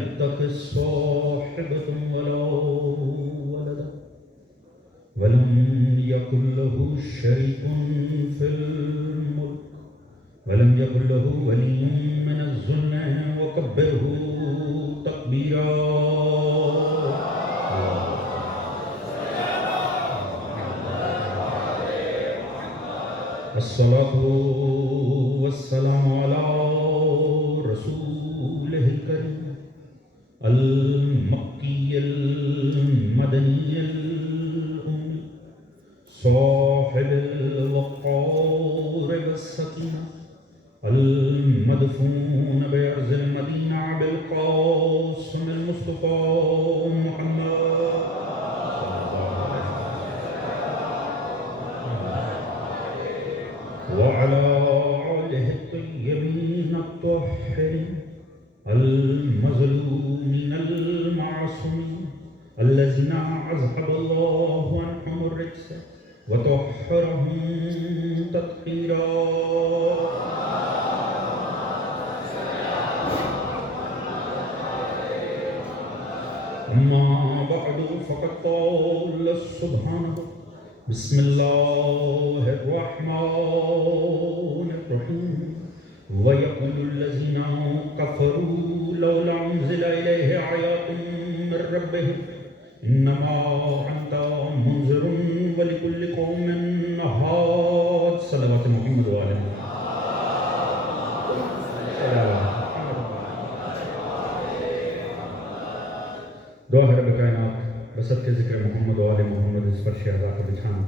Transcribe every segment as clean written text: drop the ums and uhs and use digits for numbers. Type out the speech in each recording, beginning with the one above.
يتخذ صاحبة ولا ولدا ولم يكن له شريك في الملك ولم يكن له ولي من الذل وكبره تكبيرا. الصلاة والسلام على رسوله الكريم المكي المدني الأمي صاحب الوقار والسكينة المدفون بأرض المدينة بالقاسم المصطفى محمد وعلى آله الطيبين الطاهرين المظلومين المعصومين الذين أذهب الله عنهم الرجس وطهرهم تطهيرا. أما بعد فقد قال سبحانه بسم الله الرحمن الرحيم ويقول الذين كفروا لولا أنزل إليه آيات من ربه إنما أنت منذر ولكل قوم هاد. صلوات محمد وآله محمد. دعا ہے رب کائنات بسط کے ذکر محمد و آل محمد اس پر شہزاد کا بچھانا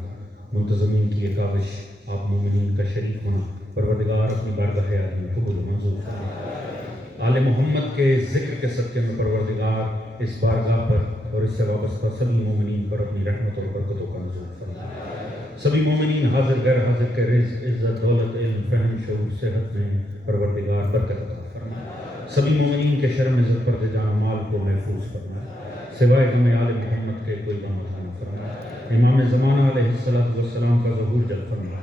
منتظمین کی یہ کاوش آپ مومنین کا شریک ہونا پروردگار اپنی بارگاہ عظیم قبول منظور فرمائے. آل محمد کے ذکر کے صدقے میں پروردگار اس بارگاہ پر اور اس سے وابستہ سبھی مومنین پر اپنی رحمت اور برکتوں کا نزول فرمائے. سبھی مومنین حاضر غیر حاضر کے رزق عزت دولت علم فہم شعور صحت میں پروردگار برکت عطا فرمائے. سبھی مومنین کے شرم عزت پر جان مال کو محفوظ فرمائے. سوائے ہمیں آل محمد کے کوئی غم نہ فرمائے. امام زمانہ علیہ السلام کا ظہور جل فرمائے.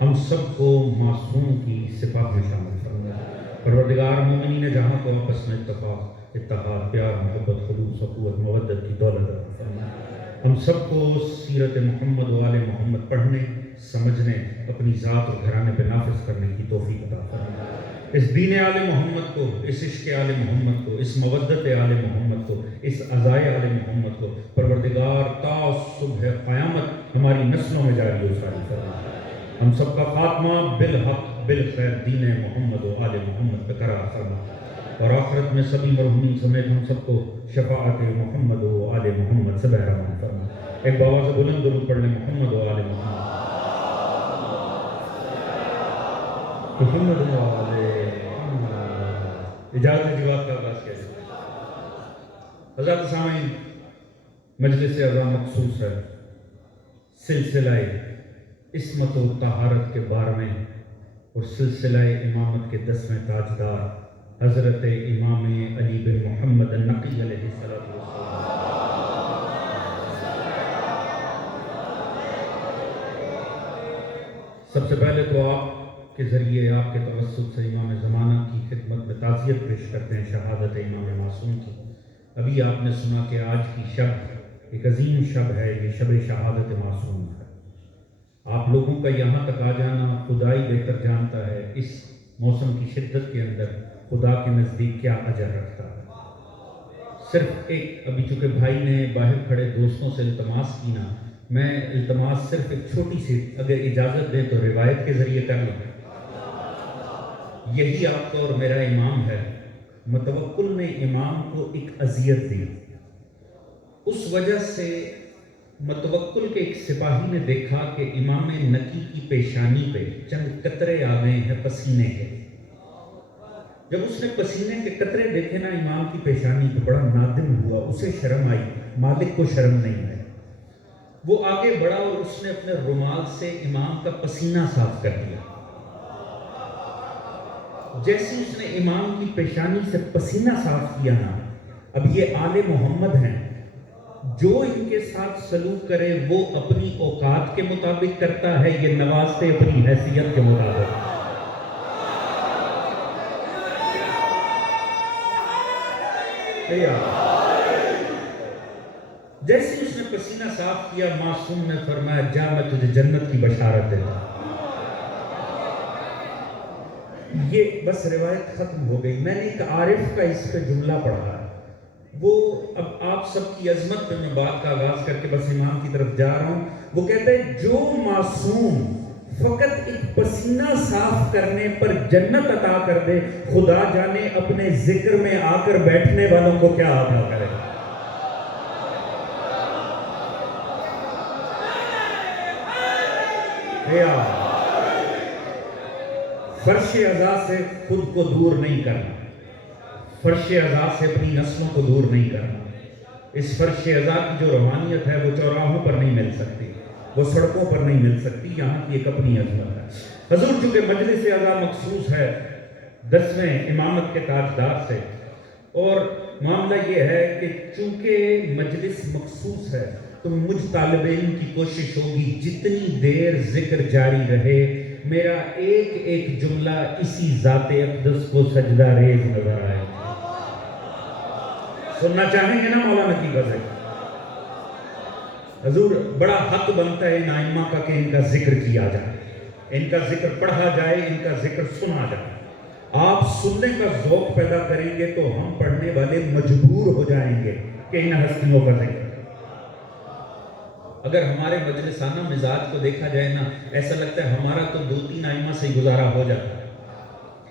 ہم سب کو معصوم کی صفات میں شامل فرمائے. پروردگار مومنین جہاں کو آپس میں اتفاق اتحاد پیار محبت خلوص قوت مودت کی دولت عطا فرمائے. ہم سب کو سیرت محمد و آل محمد پڑھنے سمجھنے اپنی ذات اور گھرانے پہ نافذ کرنے کی توفیق عطا فرمائے. اس دین آل محمد کو اس عشق آل محمد کو اس مودت آل محمد کو اس عزائے آل محمد کو پروردگار تا صبح قیامت ہماری نسلوں میں جاری و ساری فرمائے. ہم سب کا خاتمہ بالحق بالخیر دین محمد و آل محمد پہ قرار فرمائے اور آخرت میں سبھی مرحومین سمیت ہم سب کو شفاعت محمد و آل محمد سے بہرمان فرمائے. ایک بآواز بلند درود پڑھ لیں محمد و آل محمد محمد و آل محمد. اجازت جواب کا آغاز کیا جائے. حضرات سامعین مجلس اعظم مخصوص ہے سلسلہ عصمت و طہارت کے 12ویں اور سلسلہ امامت کے 10ویں تاجدار حضرت امام علی بن محمد النقی علیہ السلام. سب سے پہلے تو آپ کے ذریعے آپ کے توسط سے امام زمانہ کی خدمت میں تعزیت پیش کرتے ہیں شہادت امام معصوم کی. ابھی آپ نے سنا کہ آج کی شب ایک عظیم شب ہے. یہ شب شہادت معصوم ہے. آپ لوگوں کا یہاں تک آ جانا خدائی بہتر جانتا ہے اس موسم کی شدت کے اندر خدا کے نزدیک کیا اجر رکھتا ہے. صرف ایک ابھی چونکہ بھائی نے باہر کھڑے دوستوں سے التماس کی نا, میں التماس صرف ایک چھوٹی سی اگر اجازت دیں تو روایت کے ذریعے کر لوں. یہی آپ کا اور میرا امام ہے. متوکل نے امام کو ایک اذیت دی. اس وجہ سے متوکل کے ایک سپاہی نے دیکھا کہ امام نقی کی پیشانی پہ چند قطرے آ گئے ہیں پسینے کے. جب اس نے پسینے کے قطرے دیکھے نا امام کی پیشانی پہ بڑا نادم ہوا. اسے شرم آئی, مالک کو شرم نہیں آئی. وہ آگے بڑھا اور اس نے اپنے رومال سے امام کا پسینہ صاف کر دیا. جیسے اس نے امام کی پیشانی سے پسینہ صاف کیا نا, اب یہ آل محمد ہیں, جو ان کے ساتھ سلوک کرے وہ اپنی اوقات کے مطابق کرتا ہے, یہ نوازتے اپنی حیثیت کے مطابق. جیسے اس نے پسینہ صاف کیا، معصوم نے فرمایا جا میں تجھے جنت کی بشارت دیتا ہوں۔ یہ بس روایت ختم ہو گئی۔ میں نے ایک عارف کا اس پہ جملہ پڑھا ہے، وہ اب آپ سب کی عظمت پہ میں بات کا آغاز کر کے بس امام کی طرف جا رہا ہوں۔ وہ کہتا ہے جو معصوم فقط ایک پسینہ صاف کرنے پر جنت عطا کر دے، خدا جانے اپنے ذکر میں آ کر بیٹھنے والوں کو کیا عطا کرے۔ فرش عزا سے خود کو دور نہیں کرنا، فرش عزا سے اپنی نسلوں کو دور نہیں کرنا۔ اس فرش عزا کی جو روحانیت ہے وہ چوراہوں پر نہیں مل سکتی، وہ سڑکوں پر نہیں مل سکتی، یہاں کی ایک اپنی عظمت ہے۔ حضور چونکہ مجلس عزا مخصوص ہے 10ویں امامت کے تاجدار سے، اور معاملہ یہ ہے کہ چونکہ مجلس مخصوص ہے تو مجھ طالب علم کی کوشش ہوگی جتنی دیر ذکر جاری رہے میرا ایک ایک جملہ اسی ذات اقدس کو سجدہ ریز نظر آئے۔ سننا چاہیں گے نا مولانا کی غزل؟ حضور بڑا حق بنتا ہے ان ائمہ کا کہ ان کا ذکر کیا جائے، ان کا ذکر پڑھا جائے، ان کا ذکر سنا جائے۔ آپ سننے کا ذوق پیدا کریں گے تو ہم پڑھنے والے مجبور ہو جائیں گے کہ ان ہستیوں کا ذکر۔ اگر ہمارے مجلسانہ مزاج کو دیکھا جائے نا، ایسا لگتا ہے ہمارا تو 2-3 ائمہ سے ہی گزارا ہو جاتا ہے،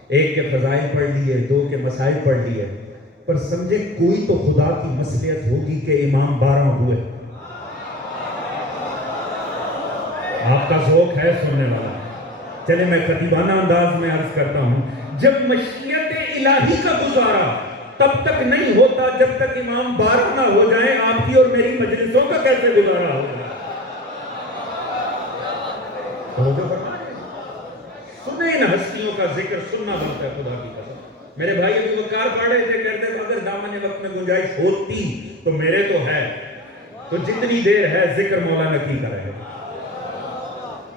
ایک کے فضائل پڑھ لیے، 2 کے مسائل پڑھ لیے، پر سمجھے کوئی تو خدا کی مصلحت ہوگی کہ امام 12 ہوئے۔ آپ کا ذوق ہے سننے والا، چلے میں خطیبانہ انداز میں عرض کرتا ہوں، جب مشیت الہی کا گزارا تب تک نہیں ہوتا جب تک امام 12 نہ ہو جائیں، آپ کی اور میری مجلسوں کا کیسے گزارا ہوگا؟ سنیں ان ہستیوں کا ذکر، سننا بنتا ہے خدا کی قسم۔ میرے بھائی ابھی وقار پڑھ رہے تھے، کہتے ہیں اگر دامن وقت میں گنجائش ہوتی تو میرے تو ہے، تو جتنی دیر ہے ذکر مولانا کی کا رہے۔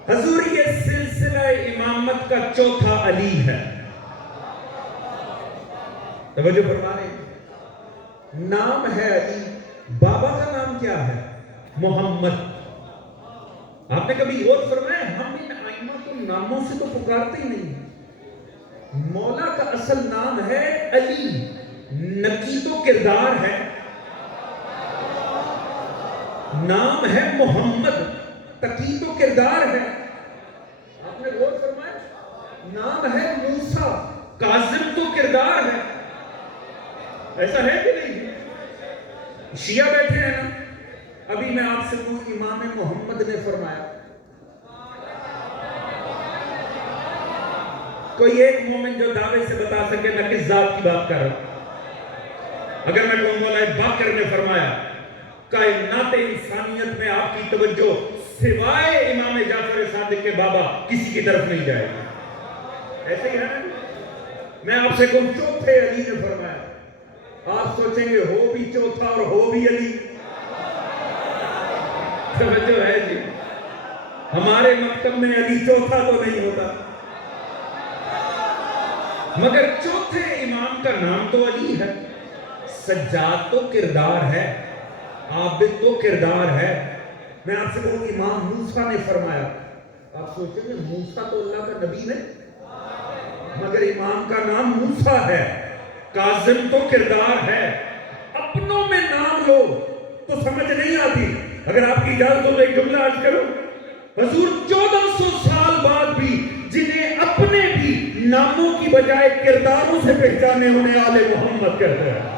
حضور یہ سلسلہ امامت کا چوتھا علی ہے، توجہ فرما رہے ہیں۔ نام ہے علی، بابا کا نام کیا ہے؟ محمد۔ آپ نے کبھی غور فرمایا ہم ان ائمہ کو ناموں سے تو پکارتے ہی نہیں۔ مولا کا اصل نام ہے علی، نکی تو کردار ہے، نام ہے محمد، تقی تو کردار ہے۔ آپ نے غور فرمایا نام ہے موسیٰ، کاظم تو کردار ہے، ایسا ہے کہ نہیں؟ شیعہ بیٹھے ہیں نا، ابھی میں آپ سے کہوں امام محمد نے فرمایا، کوئی ایک مومن جو دعوے سے بتا سکے میں کس ذات کی بات کر رہا ہوں؟ اگر میں کہوں مولا باقر نے فرمایا کائنات انسانیت میں آپ کی توجہ سوائے امام جعفر صادق کے بابا کسی کی طرف نہیں جائے گی، ایسے ہی ہے نا؟ میں آپ سے کہوں چوتھے علی نے فرمایا، آپ سوچیں گے ہو بھی چوتھا اور ہو بھی علی، توجہ ہے جی؟ ہمارے مکتب میں علی چوتھا تو نہیں ہوتا، مگر چوتھے امام کا نام تو علی ہے۔ سجاد تو کردار ہے، عابد تو کردار ہے۔ میں آپ سے کہوں امام موسیٰ نے فرمایا، آپ سوچیں گے موسیٰ تو اللہ کا نبی نہیں، مگر امام کا نام موسیٰ ہے، کاظم تو کردار ہے۔ اپنوں میں نام لو تو سمجھ نہیں آتی، اگر آپ کی اجازت ہو تو ایک جملہ عرض کروں۔ حضور 1400 سال بعد بھی جنہیں اپنے بھی ناموں کی بجائے کرداروں سے پہچانے انہیں آل محمد کہتے ہیں۔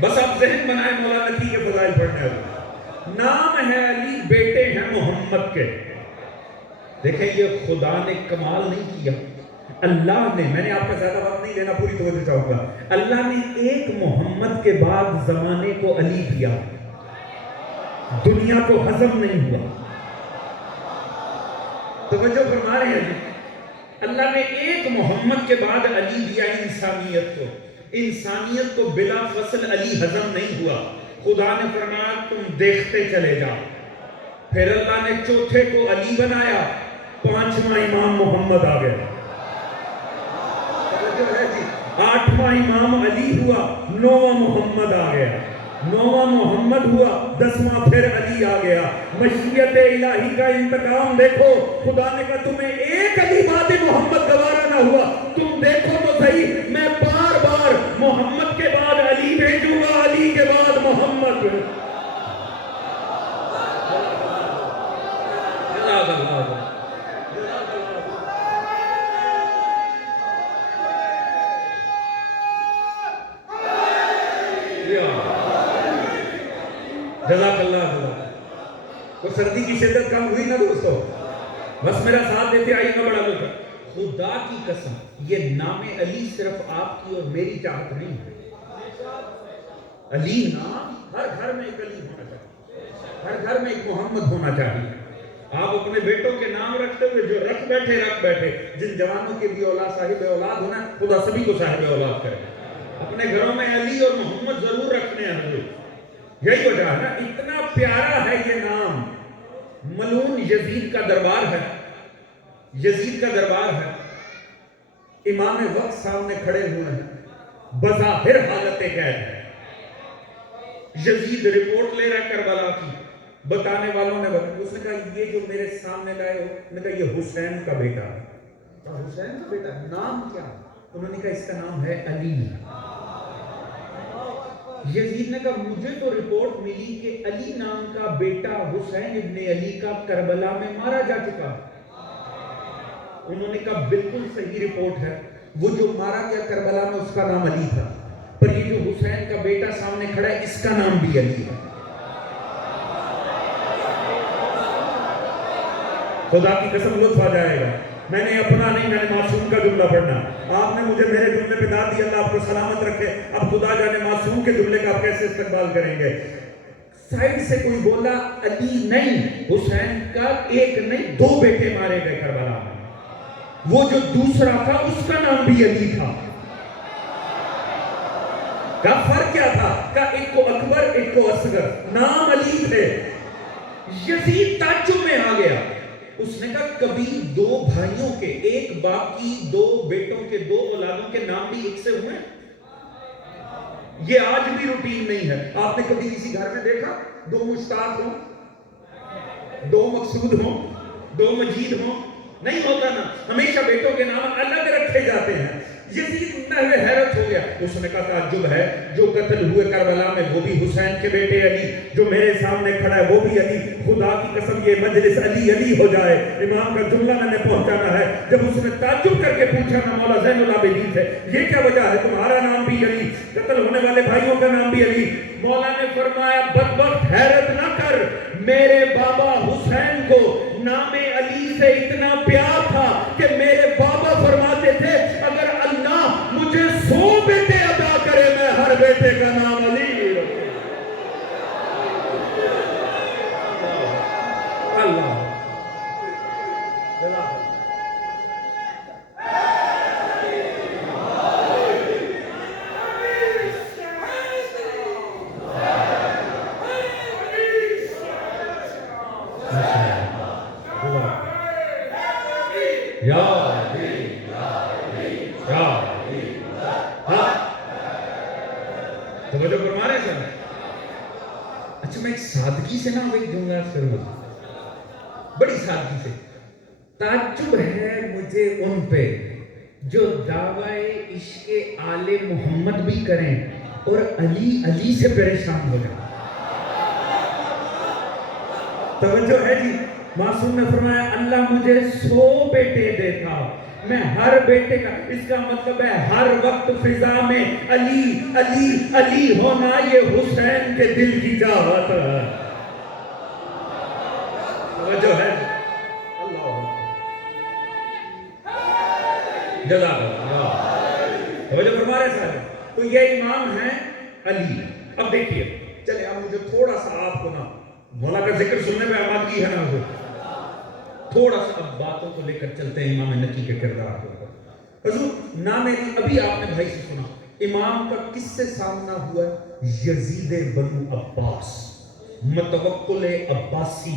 بس آپ ذہن بنائیں مولا نقی کے فضائل پڑھنے والے، نام ہے علی، بیٹے ہیں محمد کے۔ دیکھیں یہ خدا نے کمال نہیں کیا، اللہ نے، میں نے آپ کا زیادہ وقت نہیں لینا، پوری توجہ چاہوں گا، اللہ نے ایک محمد کے بعد زمانے کو علی دیا، دنیا کو ہضم نہیں ہوا، توجہ فرما رہے ہیں جی؟ اللہ نے ایک محمد کے بعد علی دیا انسانیت کو، انسانیت کو بلا فصل علی ہضم نہیں ہوا۔ خدا نے فرمایا تم دیکھتے چلے جاؤ، پھر اللہ نے چوتھے کو علی بنایا، پانچواں امام محمد آ گیا، آٹھواں امام علی ہوا، نواں محمد آ گیا، نواں محمد ہوا، دسواں پھر علی آ گیا۔ مشیت الہی کا انتقام دیکھو، خدا نے کہا تمہیں ایک علی بعد محمد گوارا نہ ہوا، تم دیکھو تو صحیح، میں بار بار محمد کے بعد علی بھیجوں گا، علی کے بعد محمد۔ جزاک اللہ جزاک۔ تو سردی کی شدت کم ہوئی نا دوستو؟ بس میرا ساتھ دیتے آئیے، میں بڑا لوگ خدا کی قسم یہ نام علی صرف آپ کی اور میری چاہت نہیں ہے۔ علی نام ہر گھر میں ایک علی ہونا چاہیے، ہر گھر میں ایک محمد ہونا چاہیے۔ آپ اپنے بیٹوں کے نام رکھتے ہوئے جو رکھ بیٹھے، جن جوانوں کے بھی اولاد صاحب اولاد ہونا، خدا سبھی کو صاحب اولاد کرے۔ اپنے گھروں میں علی اور محمد ضرور رکھنے ہیں حضور، یہی وجہ ہے نا، اتنا پیارا ہے یہ نام۔ ملعون یزید کا دربار ہے، یزید کا دربار ہے، امام وقت سامنے کھڑے ہوئے ہیں، بظاہر حالت قید ہے، یزید رپورٹ لے رہا ہے کربلا کی، بتانے والوں نے بتایا، اس نے کہا یہ جو میرے سامنے لائے ہو، نے کہا یہ حسین کا بیٹا ہے۔ حسین کا بیٹا، نام کیا؟ انہوں نے کہا اس کا نام ہے علی۔ یزید نے کہا مجھے تو رپورٹ ملی کہ علی نام کا بیٹا حسین ابن علی کا کربلا میں مارا جا چکا۔ انہوں نے کہا بالکل صحیح رپورٹ ہے، وہ جو مارا گیا کربلا میں اس کا نام علی تھا، پر یہ جو حسین کا بیٹا سامنے کھڑا ہے اس کا نام بھی علی ہے۔ خدا کی قسم لطف آ جائے گا، میں نے اپنا نہیں، میں نے معصوم کا جملہ پڑھنا۔ آپ نے مجھے میرے جملے پہ داد دی، اللہ آپ کو سلامت رکھے۔ اب خدا جانے معصوم کے جملے کا آپ کیسے استقبال کریں گے؟ سائیڈ سے کوئی بولا علی نہیں، حسین کا ایک نہیں دو بیٹے مارے گئے کربلا میں، وہ جو دوسرا تھا اس کا نام بھی علی تھا۔ کا فرق کیا تھا؟ کا ایک کو اکبر ایک کو اصغر، نام علی تھے۔ یزید تعجب میں آ گیا، اس نے کہا کبھی دو بھائیوں کے، ایک باپ کی دو بیٹوں کے، دو اولادوں کے نام بھی ایک سے ہوئے؟ یہ آج بھی روٹین نہیں ہے۔ آپ نے کبھی کسی گھر میں دیکھا دو مشتاق ہوں، دو مقصود ہوں، دو مجید ہوں؟ نہیں ہوتا نا، ہمیشہ بیٹوں کے نام الگ رکھے جاتے ہیں۔ یزید میں حیرت ہو گیا، اس نے کہا تعجب ہے، جو قتل ہوئے کربلا میں وہ بھی حسین کے بیٹے علی، جو میرے سامنے کھڑا ہے وہ بھی علی۔ خدا کی قسم یہ مجلس علی علی ہو جائے۔ امام کا جملہ میں نے پہنچانا ہے، جب اس نے تعجب کر کے پوچھا نا مولا زین العابدین سے، یہ کیا وجہ ہے تمہارا نام بھی علی، قتل ہونے والے بھائیوں کا نام بھی علی؟ مولا نے فرمایا بدبخت حیرت نہ کر، میرے بابا حسین کو نام علی سے اتنا پیار تھا کہ میرے بابا فرماتے تھے اگر اللہ مجھے 100 بیٹے عطا کرے میں ہر بیٹے کا نام علی رکھوں۔ اللہ توجہ فرما رہے ہیں۔ اچھا میں ایک سادگی سے نا ایک جملہ کروں گا، بڑی سادگی سے۔ تعجب ہے مجھے ان پہ جو دعوی عشق آل محمد بھی کریں اور علی علی سے پریشان ہو جائیں۔ توجہ ہے جی؟ معصوم نے فرمایا اللہ مجھے 100 بیٹے دیتا، میں ہر بیٹے کا، اس کا مطلب ہے ہر وقت فضا میں علی علی علی ہونا یہ حسین کے دل کی چاہت ہے۔ توجہ ہے؟ اللہ جزاک اللہ، توجہ فرما رہے صاحب۔ تو یہ امام ہیں علی۔ اب دیکھیے چلے، اب مجھے تھوڑا سا آپ کو نا مولا کا ذکر سننے میں آمادگی ہے نا، تھوڑا سا اب باتوں کو لے کر چلتے ہیں امام نکی کے کردار کے اوپر۔ حضور نام علی ابھی آپ نے بھائی سے سنا، امام کا کس سے سامنا ہوا ہے؟ یزید بنو عباس، متوکل عباسی،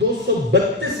232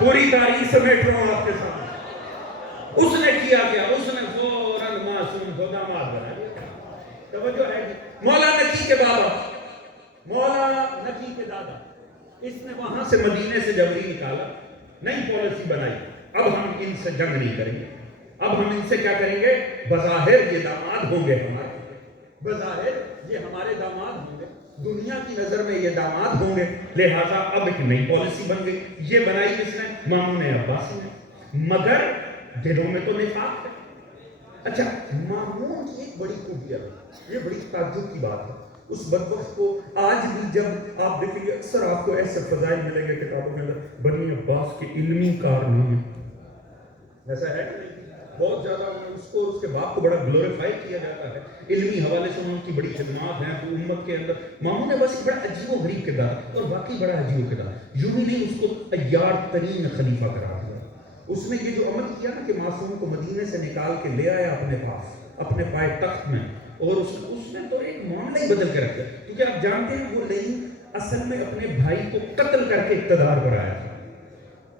پوری تاریخ سمیٹ رہا ہوں آپ کے سامنے. اس نے کیا کیا؟ اس نے فوراً معصوم کو داماد بنا دیا. توجہ ہے کہ مولا نکی کے بابا، مولا نکی کے دادا، اس نے وہاں سے مدینے سے جبری نکالا، نئی پالیسی بنائی. اب ہم ان سے جنگ نہیں کریں گے، اب ہم ان سے کیا کریں گے؟ بظاہر یہ داماد ہوں گے ہمارے، بظاہر یہ ہمارے داماد ہوں گے، دنیا کی نظر میں یہ داماد ہوں گے، لہٰذا اب ایک نئی پالیسی بن گئی. یہ بنائی کس نے؟ مامون عباسی نے، مگر دلوں میں تو نفاق ہے. اچھا، مامون کی ایک بڑی خوبیت ہے، یہ بڑی تعجب کی بات ہے. اس بدبخت کو آج بھی جب آپ دیکھیں گے، اکثر آپ کو ایسے فضائل ملیں گے کتابوں کے اندر، بنی عباس کے علمی کارنامے، ایسا ہے کہ نہیں؟ بہت زیادہ اس کو، اس کے باپ کو بڑا گلوریفائی کیا جاتا ہے، علمی حوالے سے ان کی بڑی خدمات ہیں تو امت کے اندر. مامون عباسی بڑا عجیب و غریب کردار، اور واقعی بڑا عجیب و کردار. یوں ہی نہیں، اس کو عیار ترین خلیفہ قرار دیا. اس نے یہ جو عمل کیا نا کہ معصوم کو مدینے سے نکال کے لے آیا اپنے پاس، اپنے پائے تخت میں، اور اس نے تو ایک معاملہ ہی بدل کے رکھ دیا. کیونکہ آپ جانتے ہیں وہ لئی اصل میں اپنے بھائی کو قتل کر کے اقتدار پر آیا تھا.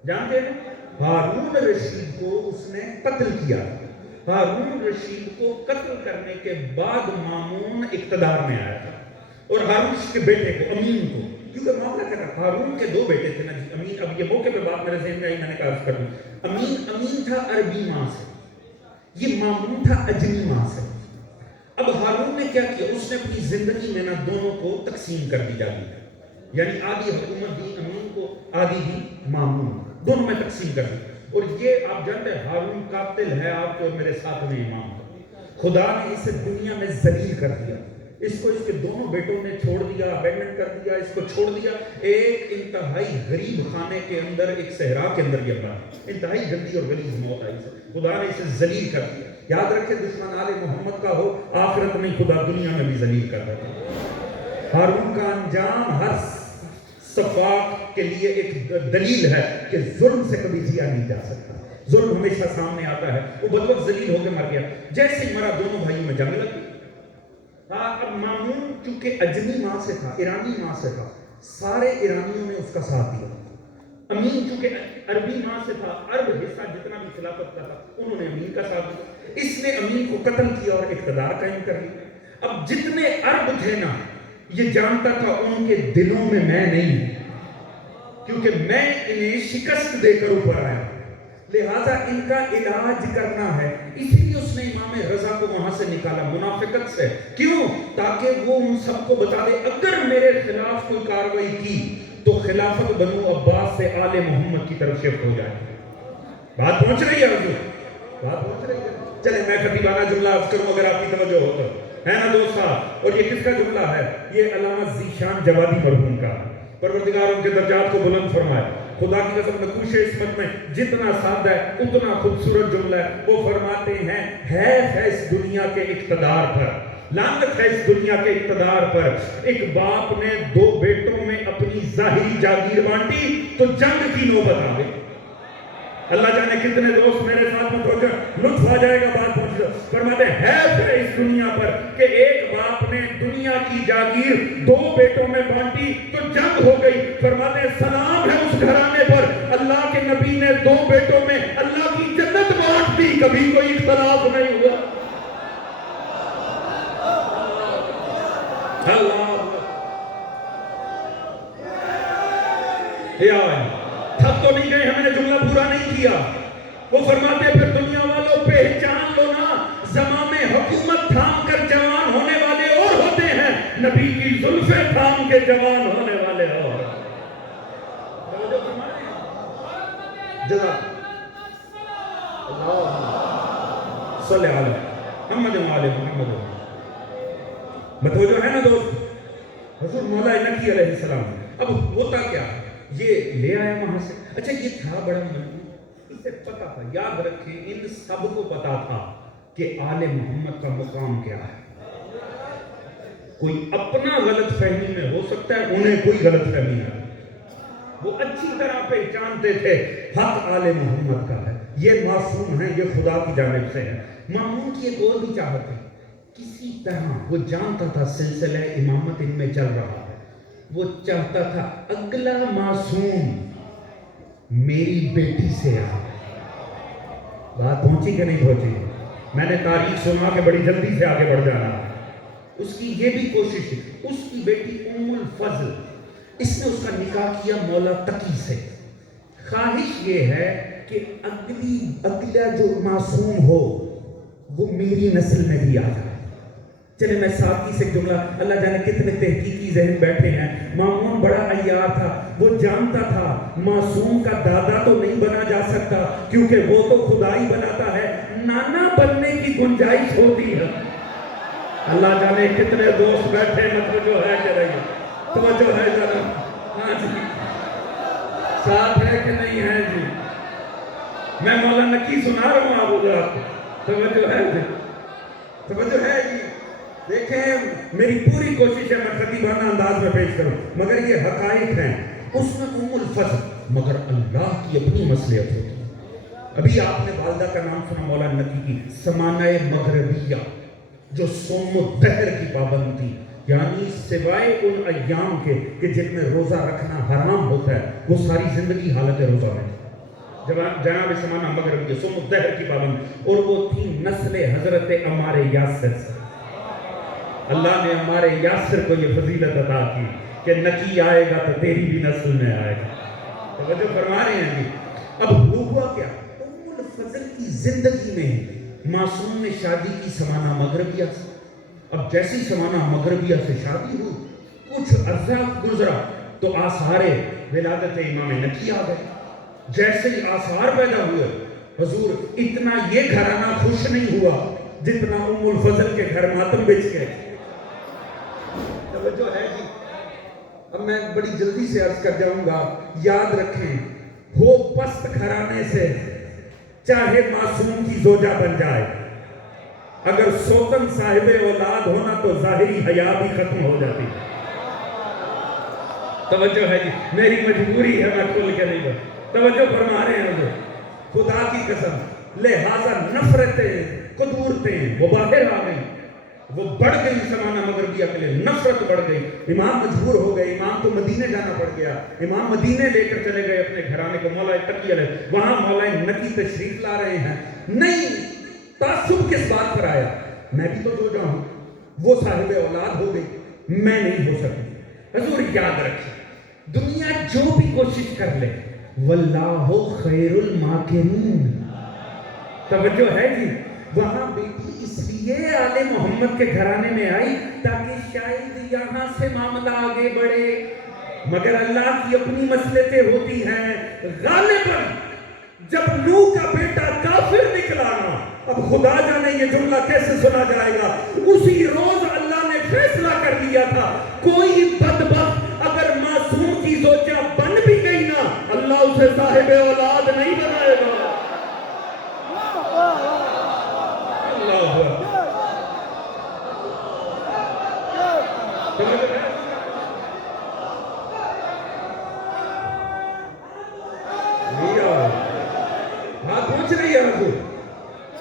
جانتے ہیں ہارون رشید کو اس نے قتل کیا. ہارون رشید کو قتل کرنے کے بعد مامون اقتدار میں آیا تھا، اور ہارون رشید کے بیٹے کو، امین کو، کیونکہ معاملہ کیا تھا، ہارون کے دو بیٹے تھے نا جی، امین. اب یہ موقع پہ بات میرے ذہن میں آئی، میں نے کہا کر دوں. امین تھا عربی ماں سے، یہ مامون تھا اجمی ماں سے. اب ہارون نے کیا کیا؟ اس نے اپنی زندگی میں نا دونوں کو تقسیم کر دی جاتی ہے، یعنی آدھی حکومت دی امین کو، آدھی دی مامون، دونوں میں تقسیم کر دی. اور یہ آپ جانتے ہیں ہارون قاتل ہے آپ کے اور میرے ساتھ میں امام کا. خدا نے اسے دنیا میں ذلیل کر دیا. اس کو اس کے دونوں بیٹوں نے چھوڑ دیا، ابینڈن کر دیا، اس کو چھوڑ دیا ایک انتہائی غریب خانے کے اندر، ایک صحرا کے اندر. یہ بات انتہائی گندی اور غلیظ موت آئی سے، خدا نے اسے ذلیل کر دیا. یاد رکھے، دشمن آل محمد کا ہو، آخرت میں خدا دنیا میں بھی ذلیل کر دیتا. ہارون کا انجام ہر صفاق کے لیے ایک دلیل ہے کہ ظلم سے کبھی جیا نہیں جا سکتا، ظلم ہمیشہ سامنے آتا ہے. وہ بدبخت ذلیل ہو کے مر گیا. جیسے ہی مرا دونوں بھائیوں میں جنگ لگی. اب مامون چونکہ اجمی ماں سے تھا، ایرانی ماں سے تھا، سارے ایرانیوں نے اس کا ساتھ دیا. امین چونکہ عربی ماں سے تھا، عرب حصہ جتنا بھی خلافت کا تھا انہوں نے امین کا ساتھ دیا. اس نے امین کو قتل کیا اور اقتدار قائم کر لیا. اب جتنے عرب تھے نا، یہ جانتا تھا ان کے دلوں میں میں نہیں ہوں، کیونکہ میں انہیں شکست دے کر اوپر آیا، لہٰذا ان کا علاج کرنا ہے. اسی لیے اس نے امام رضا کو وہاں سے نکالا، منافقت سے. کیوں؟ تاکہ وہ ان سب کو بتا دے اگر میرے خلاف کوئی کارروائی کی تو خلافت بنو عباس سے آل محمد کی طرف شفٹ ہو جائے. بات پہنچ رہی ہے حضور؟ بات پہنچ رہی ہے. چلے میں خطیبانہ جملہ عرض کروں اگر آپ کی توجہ ہو تو، ہے نا دوست صاحب؟ اور یہ کس کا جملہ ہے؟ یہ علامہ ذیشان جوادی مرحوم کا. پروردگار ان کے درجات کو بلند فرمائے. خدا کی قسم نقوش عصمت میں جتنا سادہ ہے اتنا خوبصورت جملہ ہے. وہ فرماتے ہیں حیف ہے اس دنیا کے اقتدار پر، لعنت ہے اس دنیا کے اقتدار پر. ایک باپ نے دو بیٹوں میں اپنی ظاہری جاگیر بانٹی تو جنگ کی نوبت آ گئی. اللہ جانے کتنے دوست میرے ساتھ میں پہنچے، لطف آ جائے گا بات پہنچ جائے. فرماتے ہیں حیف ہے اس دنیا پر کہ ایک باپ نے دنیا کی جاگیر دو بیٹوں میں بانٹی تو جنگ ہو گئی. فرماتے ہیں سلام ہے اس گھرانے پر، اللہ کے نبی نے دو بیٹوں میں اللہ کی جنت بانٹ دی، کبھی کوئی اختلاف نہیں ہوا. تھک تو نہیں گئے، ہم نے جملہ پورا نہیں کیا. وہ فرماتے پھر دنیا والوں پہچان لو نا، زمام حکومت تھام کر جوان ہونے والے اور ہوتے ہیں، نبی کی زلفیں تھام کے جوان ہونے والے اور. جزاک اللہ صلی اللہ علیہ محمد وآلہ محمد. متوجہ ہے نا دوست؟ حضور مولا نکی علیہ السلام. اب ہوتا کیا؟ یہ لے آیا وہاں سے. اچھا یہ تھا بڑا منظور، اسے پتا تھا، یاد رکھیں ان سب کو پتا تھا کہ آل محمد کا مقام کیا ہے. کوئی اپنا غلط فہمی میں ہو سکتا ہے، انہیں کوئی غلط فہمی نہ. وہ اچھی طرح پہچانتے تھے حق آل محمد کا ہے، یہ معصوم ہیں، یہ خدا کی جانب سے ہے. مامون کی ایک اور بھی چاہت ہے، کسی طرح وہ جانتا تھا سلسلہ امامت ان میں چل رہا ہے، وہ چاہتا تھا اگلا معصوم میری بیٹی سے آ. بات پہنچی کہ نہیں پہنچی؟ میں نے تاریخ سنا کہ بڑی جلدی سے آگے بڑھ جانا. اس کی یہ بھی کوشش تھی. اس کی بیٹی ام الفضل، اس نے اس کا نکاح کیا مولا تقی سے. خواہش یہ ہے کہ اگلا جو معصوم ہو وہ میری نسل میں بھی آ جائے. چلے میں ساتھی سے جملہ، اللہ جانے کتنے تحقیقی ذہن بیٹھے ہیں. مامون بڑا عیار تھا، وہ جانتا تھا معصوم کا دادا تو نہیں بنا جا سکتا کیونکہ وہ تو خدا ہی بناتا ہے، نانا بننے کی گنجائش ہوتی ہے. اللہ جانے کتنے دوست بیٹھے ہیں، توجہ ہے کہ نہیں؟ توجہ ہے ذرا؟ ہاں جی، ساتھ ہے کہ نہیں ہے جی؟ میں مولا نقی سنا رہا ہوں آپ کو. توجہ ہے جی؟ توجہ ہے جی؟ دیکھیں میری پوری کوشش ہے میں خطیبانہ انداز میں پیش کروں، مگر یہ حقائق ہیں. اس میں ام الفضل، مگر اللہ کی اپنی مصلحت ہوتی ہے. ابھی آپ نے والدہ کا نام سنا مولا نقی کی، سمانہ مغربیہ، جو صوم الدہر کی پابند تھی، یعنی سوائے ان ایام کے کہ جن میں روزہ رکھنا حرام ہوتا ہے، وہ ساری زندگی حالت روزہ میں. جناب سمانہ مغربیہ صوم الدہر کی پابند، اور وہ تھی نسل حضرت عمار یاسر سے. اللہ نے ہمارے یاسر کو یہ فضیلت عطا کی کہ نقی آئے گا تو تیری بھی نسل میں آئے گا. توجہ فرما رہے ہیں جی؟ اب ہوا کیا؟ ام الفضل کی زندگی میں معصوم نے شادی کی سمانہ مغربیہ سے. اب جیسی سمانہ مغربیہ سے شادی ہوئی، کچھ عرصہ گزرا تو آثار ولادت امام نقی آ گئے. جیسے ہی آثار پیدا ہوئے، حضور اتنا یہ گھرانہ خوش نہیں ہوا جتنا ام الفضل کے گھر ماتم بچ گئے. توجہ ہے جی؟ اب میں بڑی جلدی سے عرض کر جاؤں گا، یاد رکھیں ہو پست گھرانے سے چاہے معصوم کی زوجہ بن جائے، اگر سوتن صاحب اولاد ہونا تو ظاہری حیا بھی ختم ہو جاتی. توجہ ہے جی؟ میری مجبوری ہے، میں کھل کے نہیں بتا. توجہ فرما رہے ہیں خدا کی قسم. لہذا نفرتیں قدورتیں وہ باہر آ گئی، وہ بڑھ گئی. سمانہ مغربیہ کے لیے نفرت بڑھ گئی. امام مجبور ہو گئے، امام کو مدینے جانا پڑ گیا. امام مدینے لے کر چلے گئے اپنے گھرانے کو. مولا تقی علیہ وہاں مولا نقی تشریف لا رہے ہیں. نہیں، تعصب کس بات پر آیا؟ میں بھی تو زوجہ ہوں، وہ صاحب اولاد ہو گئی، میں نہیں ہو سکی. حضور یاد رکھیں، دنیا جو بھی کوشش کر لے، واللہ خیر الماکرین. توجہ ہے جی؟ وہاں بیٹی اس لیے آل محمد کے گھرانے میں آئی تاکہ شاید یہاں سے معاملہ آگے بڑھے، مگر اللہ کی اپنی مصلحتیں ہوتی ہیں. غالباً جب نوح کا بیٹا کافر نکلا نا، اب خدا جانے یہ جملہ کیسے سنا جائے گا، اسی روز اللہ نے فیصلہ کر دیا تھا کوئی بدبخت اگر معصوم کی زوجہ بن بھی گئی نا، اللہ اسے صاحب اولاد نہیں بنائے گا.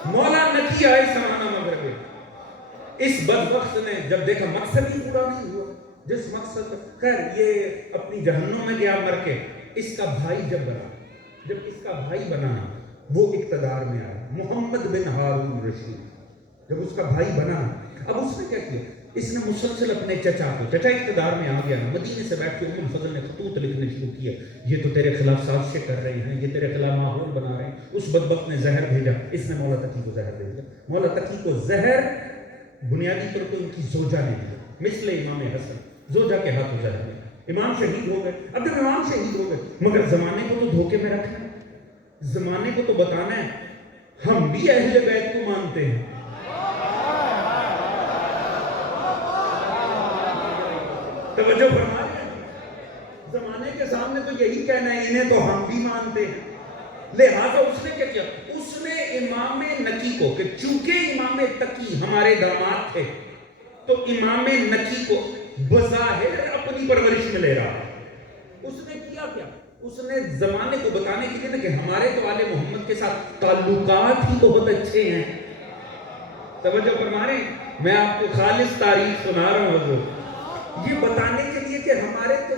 مولا نقی آئے سمانہ مغربیہ. اس بدبخت نے جب دیکھا مقصد ہی پورا نہیں ہوا، جس مقصد خیر یہ اپنی جہنم میں گیا مر کے. اس کا بھائی جب بنا، جب اس کا بھائی بنا وہ اقتدار میں آیا، محمد بن ہارون رشید. جب اس کا بھائی بنا، اب اس نے کیا کیا؟ اس نے مسلسل اپنے چچا اقتدار میں آ گیا، مدینے سے بیٹھ کے ام الفضل نے خطوط لکھنے شروع کیے، یہ تو تیرے خلاف سازشیں کر رہے ہیں، یہ تیرے خلاف ماحول بنا رہے ہیں. اس بدبخت نے زہر بھیجا، اس نے مولا تقی کو زہر بھیجا. مولا تقی کو زہر بنیادی طور پر ان کی زوجہ نے دیا، مثل امام حسن زوجہ کے ہاتھوں زہر دیا. امام شہید ہو گئے. اب جب امام شہید ہو گئے، مگر زمانے کو تو دھوکے میں رکھنا ہے، زمانے کو تو بتانا ہے ہم بھی اہل بیت کو مانتے ہیں. توجہ فرما رہے ہیں؟ زمانے کے سامنے تو یہی کہنا ہے انہیں تو ہم بھی مانتے ہیں. لہٰذا اس نے کیا کیا؟ اس نے امام نقی کو، کہ چونکہ امام تقی ہمارے داماد تھے تو امام نقی کو بظاہر اپنی پرورش میں لے رہا. اس نے کیا؟ اس نے زمانے کو بتانے کے لیے کہ ہمارے تو آل محمد کے ساتھ تعلقات ہی بہت اچھے ہیں. توجہ فرما رہے ہیں؟ میں آپ کو خالص تاریخ سنا رہا ہوں حضور، یہ بتانے کے لیے کہ ہمارے تو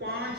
5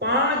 5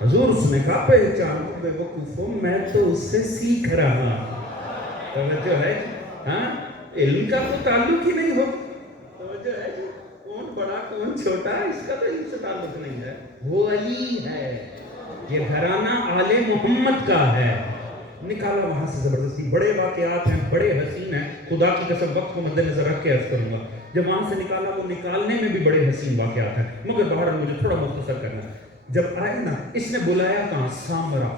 حضور اس نے کہا پہچانو بے وقوفوں میں تو اس سے سیکھ رہا ہوں۔ توجہ ہے جی؟ ہاں علم کا تو تعلق ہی نہیں ہو، توجہ ہے جی؟ کون بڑا کون چھوٹا اس کا تو ان سے تعلق نہیں ہے، وہ علی ہے، یہ گھرانہ آل محمد کا ہے۔ نکالا وہاں سے زبردستی، بڑے واقعات ہیں، بڑے حسین ہیں، خدا کی قسم وقت کو مد نظر رکھ کے عرض کروں گا، جب وہاں سے نکالا وہ نکالنے میں بھی بڑے حسین واقعات ہیں، مگر باہر مجھے تھوڑا مختصر کرنا ہے۔ جب آئے نا، اس نے بلایا کہاں؟ سامرا۔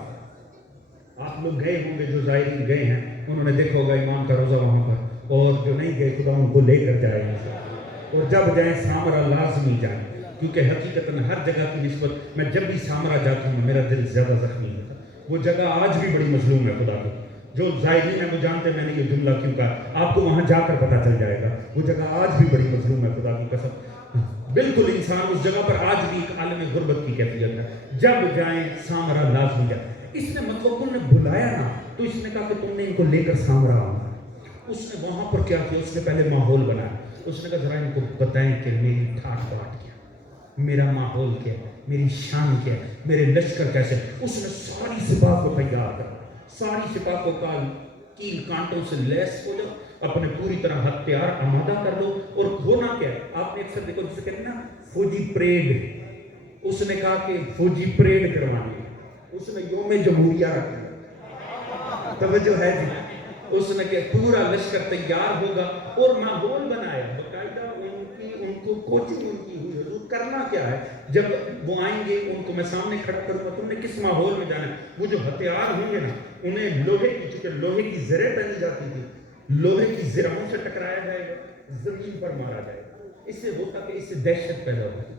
آپ لوگ گئے ہوں گے جو زائرین گئے ہیں، انہوں نے دیکھا ہوگا امام کا روزہ وہاں پر، اور جو نہیں گئے خدا ان کو لے کر جائے گا، اور جب جائیں سامرا لازمی جائیں، کیونکہ حقیقتاً ہر جگہ کی نسبت میں جب بھی سامرا جاتا ہوں میرا دل زیادہ زخمی ہوتا ہے۔ وہ جگہ آج بھی بڑی مظلوم ہے خدا کو، جو زائرین ہیں وہ جانتے میں نے یہ جملہ کیوں کہا، آپ کو وہاں جا کر پتہ چل جائے گا، وہ جگہ آج بھی بڑی مظلوم ہے خدا کی قسم، بالکل انسان اس جگہ پر آج بھی ایک عالم غربت کی کیفیت ہے، جب جائیں سامرا لازمی جائیں۔ اس نے مطلب نے بلایا نا، تو اس نے کہا کہ تم نے ان کو لے کر سامرا آنا۔ اس نے وہاں پر کیا کیا؟ اس نے پہلے ماحول بنایا، اس نے کہا ذرا ان کو بتائیں کہ میری ٹھاٹ باٹ کیا، میرا ماحول کیا ہے، میری شان کیا ہے، میرے لشکر کیسے۔ اس نے ساری سپاہ کو تیار کر، ساری سپاہ کو کیل کانٹوں سے لیس ہو جاؤ، اپنے پوری طرح ہتھیار آمادہ کر لو، اور ہونا کیا ہے؟ آپ نے اکثر دیکھو جسے کہتے ہیں نا فوجی پریڈ، اس نے کہا کہ فوجی پریڈ کروانی ہے، اس نے یوم جمہوریہ رکھا، توجہ ہے جی؟ اس نے کہ پورا لشکر تیار ہوگا، اور ماحول بنایا باقاعدہ، ان کو کوچنگ ان کی ہوئی، حضور کرنا کیا ہے، جب وہ آئیں گے ان کو میں سامنے کھڑا کروں گا، تم نے کس ماحول میں جانا ہے، وہ جو ہتھیار ہوں گے نا انہیں لوہے کی، چونکہ لوہے کی زریں پہنی جاتی تھی، لوہے کی زرہوں سے ٹکرایا جائے گا، زمین پر مارا جائے گا، اس سے ہوتا کہ اس سے دہشت پیدا ہوتی ہے،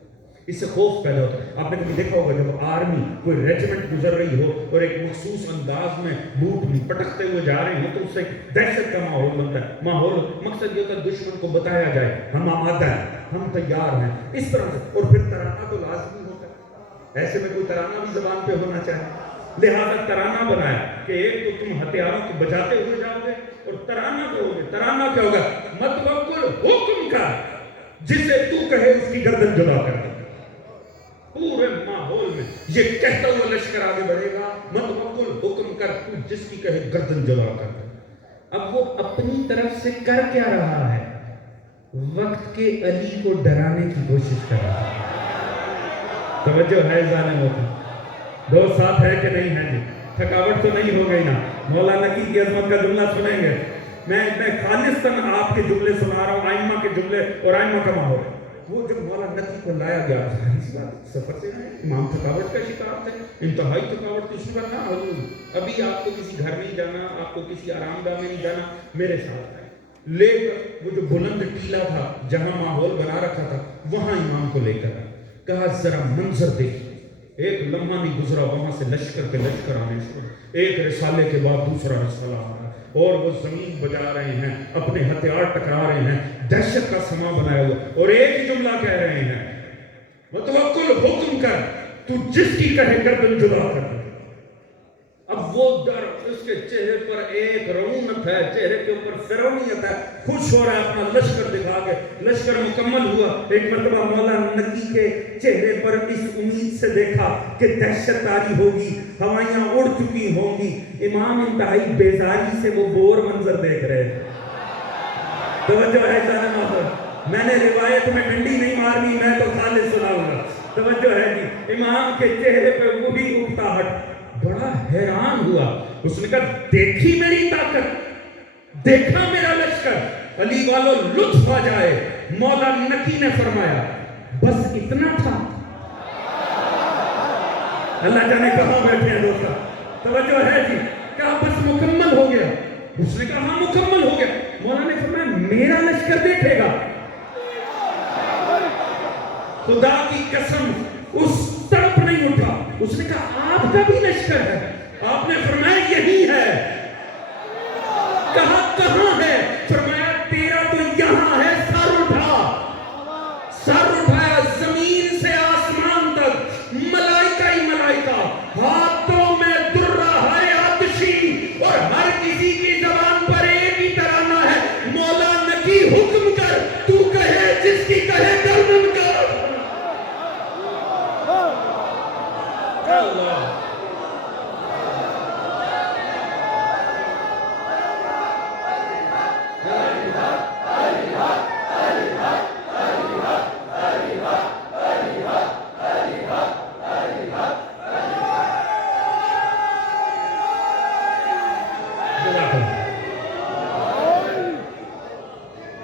اس سے خوف پیدا ہوتا ہے۔ آپ نے کبھی دیکھا ہوگا جب آرمی کوئی ریجمنٹ گزر رہی ہو اور ایک مخصوص انداز میں بوٹ پٹکتے ہوئے جا رہے ہوں تو اس سے دہشت کا ماحول بنتا ہے، ماحول مقصد یہ ہوتا ہے دشمن کو بتایا جائے ہم آمادہ ہیں، ہم تیار ہیں، اس طرح سے۔ اور پھر ترانہ تو لازمی ہوتا ہے، ایسے میں کوئی ترانہ بھی زبان پہ ہونا چاہے، لہذا ترانہ بنایا کہ ایک تو تم ہتھیاروں کو بجاتے ہوئے جاؤ گے، اور ترانہ کیا ہوگا؟ ترانہ کیا ہوگا؟ متوکل حکم کا، جسے تو کہے اس کی گردن جدا کر دے۔ پورے ماحول میں یہ کہتا ہوا لشکر آگے بڑھے گا، متوکل حکم کر، تو جس کی کہے گردن جدا کر دے۔ اب وہ اپنی طرف سے کر کیا رہا ہے؟ وقت کے علی کو ڈرانے کی کوشش کر رہا ہے۔ توجہ ہے ظالموں کی؟ دو ساتھ ہے کہ نہیں ہے جی؟ تھکاوٹ تو نہیں ہو گئی نا؟ مولانا کی عظمت کا جملہ سنیں گے، میں خالصتاً آپ کے جملے سنا رہا ہوں، آئمہ کے جملے اور آئمہ کا ماحول۔ وہ جب مولانا نقی کو لایا گیا، سفر سے امام تھکاوٹ کا شکار تھے، انتہائی تھکاوٹ تھی، اس نے کہا حضور ابھی آپ کو کسی گھر نہیں جانا، آپ کو کسی آرام گاہ میں نہیں جانا، میرے ساتھ آئے۔ لے کر وہ جو بلند ٹیلا تھا جہاں ماحول بنا رکھا تھا وہاں امام کو لے کر آئے، کہا ذرا منظر دیکھیے۔ ایک لمحہ نہیں گزرا وہاں سے لشکر کے لشکر آنے شروع، ایک رسالے کے بعد دوسرا رسالہ آ رہا ہے، اور وہ زمین بجا رہے ہیں، اپنے ہتھیار ٹکرا رہے ہیں، دہشت کا سما بنایا ہوا، اور ایک ہی جملہ کہہ رہے ہیں، متوکل حکم کر، تو جس کی کہے گردن جدا کر دے۔ اب وہ ڈر، اس کے چہرے پر ایک رعونت ہے، چہرے کے اوپر فرعونیت ہے، خوش ہو رہا ہے اپنا لشکر دکھا کے، لشکر مکمل ہوا۔ ایک مرتبہ مولانا نقی کے چہرے پر اس امید سے دیکھا کہ دہشت طاری ہوگی، ہوائیاں اڑ چکی ہوں گی، امام انتہائی بیزاری سے وہ بور منظر دیکھ رہے تھے۔ توجہ ہے ظالموں، میں نے روایت میں ڈنڈی نہیں مارنی، میں تو خالص سناؤں گا، توجہ ہے جی۔ امام کے چہرے پر وہی اکتاہٹ، بڑا حیران ہوا، اس نے کہا دیکھی میری طاقت، دیکھا میرا لشکر، علی والو لطف آ جائے۔ مولا نقی نے فرمایا بس اتنا تھا؟ اللہ جانے کہاں بیٹھے ہیں دوستہ، توجہ ہے جی؟ کہا بس مکمل ہو گیا؟ اس نے کہا ہاں مکمل ہو گیا۔ مولا نے فرمایا میرا لشکر دیکھے گا؟ خدا کی قسم اس طرف نہیں اٹھا، اس نے کہا آپ کا بھی لشکر ہے؟ آپ نے فرمایا یہی ہے۔ کہا کہاں ہے؟ فرمایا تیرا تو یہاں ہے، سر اٹھا۔ سر اٹھایا زمین سے آسمان تک، ملائکہ ہی ملائکہ، ہاتھوں میں درہ ہے آتشی، اور ہر کسی کی زبان پر ایک ہی ترانہ ہے، مولا نقی حکم کر، تو کہے جس کی کہے گردن کر۔ اللہ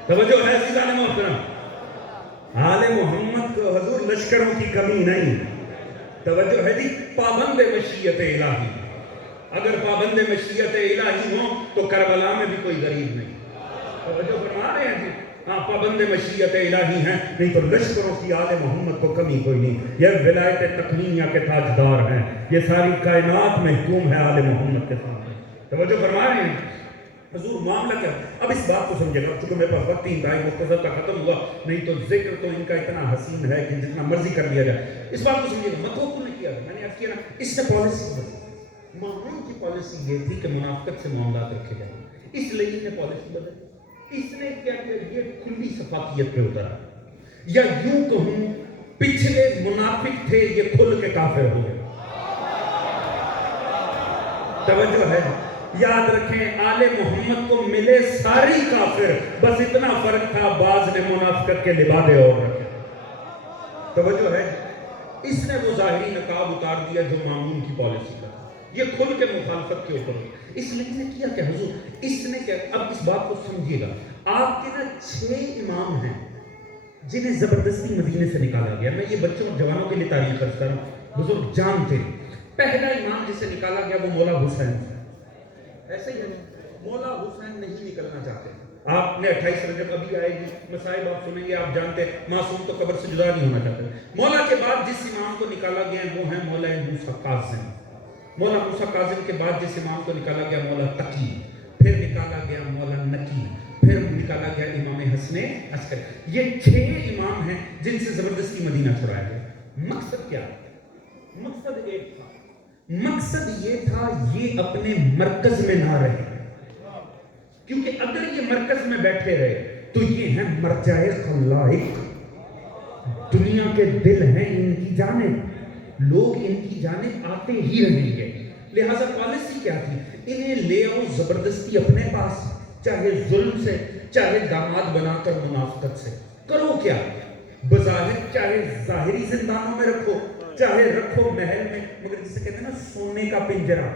توجہ ہے عزیزان محترم، آل محمد کو حضور لشکروں کی کمی نہیں، توجہ ہے جی، پابند مشیت الہی، اگر پابند مشیت الہی ہوں تو کربلا میں بھی کوئی غریب نہیں، توجہ فرما رہے ہیں جی، ہاں پابند مشیت الہی ہیں، نہیں تو لشکروں کی آل محمد کو کمی کوئی نہیں، یہ ولایت تقنینیہ کے تاجدار ہیں، یہ ساری کائنات محکوم ہے آل محمد کے سامنے، توجہ فرما رہے ہیں حضور معاملہ کیا؟ اب اس بات کو سمجھے گا، چونکہ میرے پاس وقت ہی انتہائی مختصر کا ختم ہوا، نہیں تو ذکر تو ان کا اتنا حسین ہے کہ جتنا مرضی کر لیا جائے، اس بات کو سمجھے گا، مکھو کو نے کیا، میں نے عرض کیا نا، اس سے پالیسی بدلی، مامون کی پالیسی یہ تھی کہ منافقت سے معاملات رکھے جائیں، اس لیے نے پالیسی بدلی، اس نے کیا کیا، یہ کھلی صفاقیت پہ اترا، یا یوں کہوں پچھلے منافق تھے یہ کھل کے کافر ہو گئے، توجہ ہے، یاد رکھیں آل محمد کو ملے ساری کافر، بس اتنا فرق تھا بعض نے منافقت کے لبادے اور رکھے، توجہ ہے، اس نے وہ ظاہری نقاب اتار دیا جو مامون کی پالیسی کا، یہ کھل کے مخالفت کے اوپر، اس لیے نے کیا کہ حضور اس نے کیا، اب اس بات کو سمجھیے گا، آپ کے نا 6 امام ہیں جنہیں زبردستی مدینے سے نکالا گیا، میں یہ بچوں اور جوانوں کے لیے تعریف کرتا ہوں، بزرگ جانتے ہیں، پہلا امام جسے نکالا گیا وہ مولا حسین، ایسے ہی ہے، مولا حسین نہیں نکلنا چاہتے، آپ نے 28 رجب ابھی آئے گی، مسائب آپ سنیں گے، آپ جانتے ہیں معصوم تو قبر سے جدا نہیں ہونا چاہتے، مولا کے بعد جس امام کو نکالا گیا وہ ہے مولا موسیٰ کاظم، مولا موسیٰ کاظم کے بعد جس امام کو نکالا گیا مولا تقی، پھر نکالا گیا مولا نقی، پھر نکالا گیا امام حسن عسکری، یہ 6 امام ہیں جن سے زبردستی مدینہ چھڑایا گیا، مقصد کیا ہے؟ مقصد ایک تھا، مقصد یہ تھا یہ اپنے مرکز میں نہ رہے، کیونکہ اگر یہ مرکز میں بیٹھے رہے تو یہ ہیں مرجع خلائق، دنیا کے دل ہیں ان کی جانب، لوگ ان کی جانب آتے ہی رہیں گے، لہٰذا پالیسی کیا تھی، انہیں لے آؤ زبردستی اپنے پاس، چاہے ظلم سے، چاہے داماد بنا کر منافقت سے، کرو کیا، بظاہر چاہے ظاہری زندانوں میں رکھو، چاہے رکھو محل میں، مگر جسے کہتے ہیں نا سونے کا پنجرہ،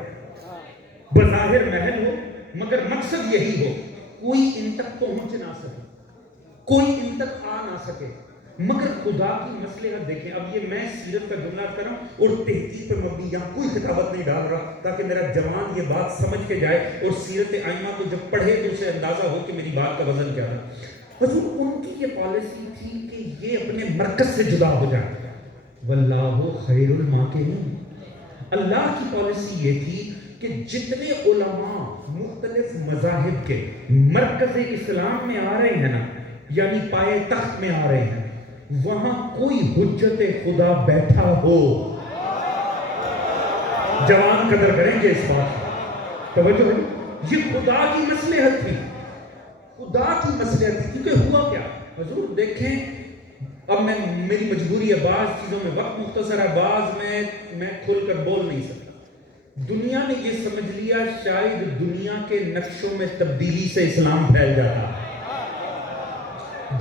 بظاہر محل ہو مگر مقصد یہی ہو کوئی ان تک پہنچ نہ سکے، کوئی ان تک آ نہ سکے، مگر خدا کی مصلحت دیکھیں، اب یہ میں سیرت کا جملہ کر رہا ہوں اور تحقیق پہ مبنی، یہاں کوئی خطابت نہیں ڈال رہا تاکہ میرا جوان یہ بات سمجھ کے جائے اور سیرت ائمہ کو جب پڑھے تو اسے اندازہ ہو کہ میری بات کا وزن کیا ہے، حضور ان کی یہ پالیسی تھی کہ یہ اپنے مرکز سے جدا ہو جائے، واللہ خیر الماکرین، اللہ کی پالیسی یہ تھی کہ جتنے علماء مختلف مذاہب کے مرکز اسلام میں آ رہے ہیں نا، یعنی پائے تخت میں آ رہے ہیں، وہاں کوئی حجت خدا بیٹھا ہو، جوان قدر کریں گے اس بات، توجہ ہے، یہ خدا کی مصلحت تھی، خدا کی مصلحت تھی، کیونکہ ہوا کیا حضور دیکھیں، اب میری مجبوری ہے، بعض چیزوں میں وقت مختصر ہے، بعض میں کھل کر بول نہیں سکتا، دنیا نے یہ سمجھ لیا شاید دنیا کے نقشوں میں تبدیلی سے اسلام پھیل جاتا ہے،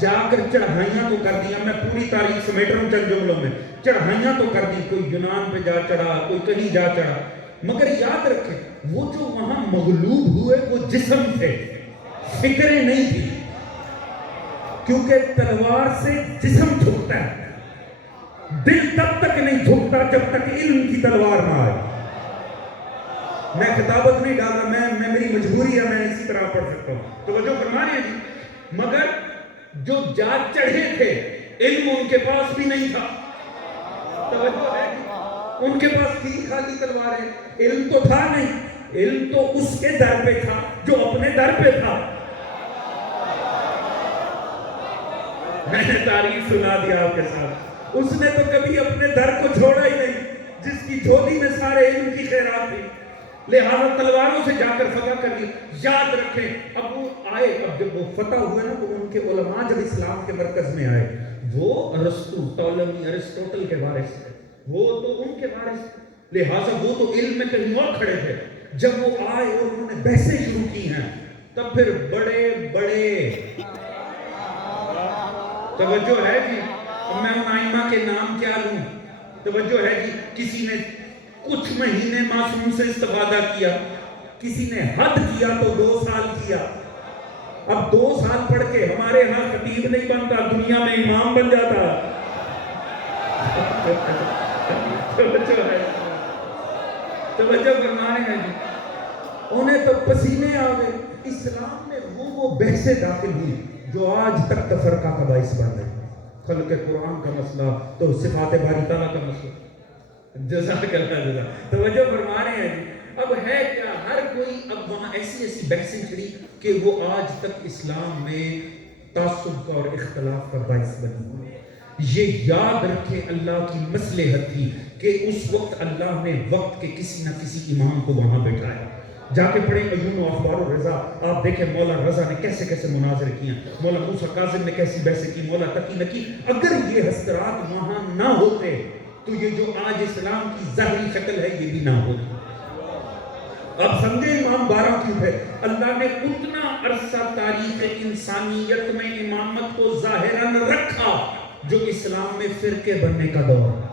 جا کر چڑھائیاں تو کر دیا، میں پوری تاریخ سمیٹ رہا ہوں چند جملوں میں، چڑھائیاں تو کر دی، کوئی یونان پہ جا چڑھا، کوئی کہیں جا چڑھا، مگر یاد رکھیں وہ جو وہاں مغلوب ہوئے وہ جسم تھے، فکریں نہیں تھی، کیونکہ تلوار سے جسم جھکتا ہے، دل تب تک نہیں جھکتا جب تک علم کی تلوار نہ آئے، میں خطابت نہیں ڈال رہا، میں میری مجبوری ہے، میں اسی طرح پڑھ سکتا ہوں، توجہ فرما رہے ہیں جی، مگر جو جا چڑھے تھے علم ان کے پاس بھی نہیں تھا، توجہ ہے جی، ان کے پاس تھی خالی تلواریں، علم تو تھا نہیں، علم تو اس کے در پہ تھا جو اپنے در پہ تھا، میں نے تاریخ سنا دیا آپ کے ساتھ، اس نے تو کبھی اپنے در کو چھوڑا ہی نہیں، جس کی جھولی میں سارے علم کی خیرات تھی، لہذا تلواروں سے جا کر فتح کر لی، یاد رکھیں اب وہ آئے، اب جب وہ فتح ہوئے نا تو ان کے علماء جب اسلام کے مرکز میں آئے، وہ ارسطو، طولمی، ارسطوٹل کے وارث تھے، وہ تو ان کے وارث تھے، لہذا وہ تو علم میں کہیں اور کھڑے تھے، جب وہ آئے اور انہوں نے بحثیں شروع کی ہیں، تب پھر بڑے بڑے، توجہ ہے جی، میں ان ائمہ کے نام کیا لوں، توجہ ہے جی، کسی نے کچھ مہینے معصوم سے استفادہ کیا، کسی نے حد کیا تو 2 سال کیا، اب 2 سال پڑھ کے ہمارے ہاں خطیب نہیں بنتا، دنیا میں امام بن جاتا۔ توجہ فرمائیں ہیں جی، انہیں تو پسینے آ گئے۔ اسلام میں وہ بحثیں داخل ہوئی جو آج تک تفرقہ کا باعث بن رہی۔ خلق قرآن کا مسئلہ تو صفات باری تعالیٰ کا مسئلہ۔ جزاک اللہ جزا، توجہ فرما رہے ہیں جی۔ اب ہے کیا، ہر کوئی اب وہاں ایسی بحثیں چھڑی کہ وہ آج تک اسلام میں تعصب کا اور اختلاف کا باعث بنی۔ یہ یاد رکھیں اللہ کی مصلحت تھی کہ اس وقت اللہ نے وقت کے کسی نہ کسی امام کو وہاں بٹھایا۔ جا کے پڑھیں عیون و اخبار الرضا، آپ دیکھیں مولا رضا نے کیسے کیسے مناظر کیے، مولا موسیٰ کاظم نے کیسی بحثیں کی، مولا تقی نکی۔ اگر یہ حضرات وہاں نہ ہوتے تو یہ جو آج اسلام کی ظاہری شکل ہے یہ بھی نہ ہوتی۔ اب سمجھے امام 12 کیوں ہے؟ اللہ نے اتنا عرصہ تاریخ انسانیت میں امامت کو ظاہراً رکھا جو اسلام میں فرقے بننے کا دور ہے،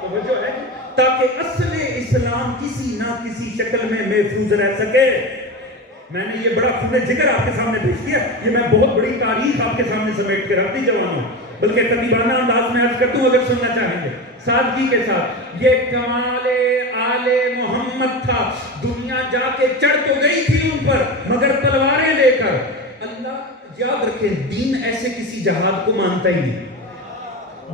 توجہ ہے، تاکہ اصل اسلام کسی نہ کسی شکل میں محفوظ رہ سکے۔ میں نے یہ بڑا خون جگر آپ کے سامنے پیش کیا، یہ میں بہت بڑی تاریخ آپ کے سامنے سمیٹ کے رکھ دی جوانوں، بلکہ تقریبانہ انداز میں عرض کرتا ہوں اگر سننا چاہیں گے سادگی کے ساتھ۔ یہ کمال آل محمد تھا، دنیا جا کے چڑھ تو گئی تھی ان پر مگر تلواریں لے کر۔ اللہ یاد رکھیں، دین ایسے کسی جہاد کو مانتا ہی نہیں،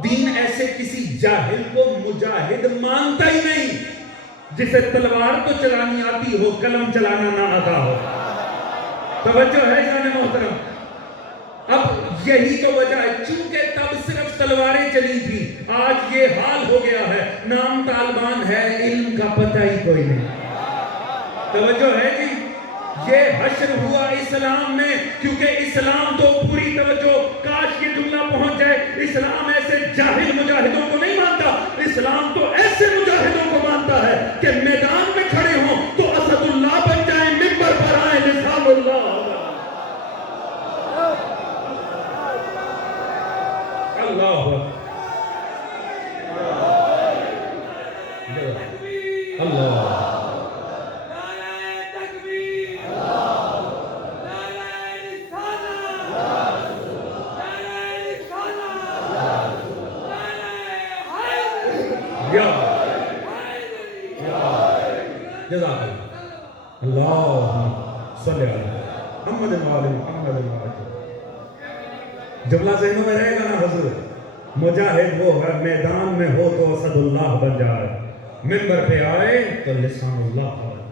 دین ایسے کسی جاہل کو مجاہد مانتا ہی نہیں جسے تلوار تو چلانی آتی ہو قلم چلانا نہ آتا ہو۔ توجہ ہے جان محترم، اب یہی تو وجہ ہے، چونکہ تب صرف تلواریں چلی تھی، آج یہ حال ہو گیا ہے، نام طالبان ہے، علم کا پتہ ہی کوئی نہیں۔ توجہ ہے جی، یہ حشر ہوا اسلام میں، کیونکہ اسلام تو پوری توجہ، کاش یہ جملہ پہنچ جائے، اسلام ایسے جاہل مجاہدوں کو نہیں مانتا، اسلام تو ایسے مجاہدوں کو مانتا ہے کہ میدان میں کھڑے ہوں تو اسد اللہ بن جائیں، منبر پر آئیں لسان اللہ۔ اللہ اللہ جزاک اللہ، اللہم صلی علی محمد محمد محمد۔ جملہ ذہنوں میں رہے گا نا حضور، مجاہد وہ ہے میدان میں ہو تو اسد اللہ بن جائے، منبر پہ آئے تو لسان اللہ آئے۔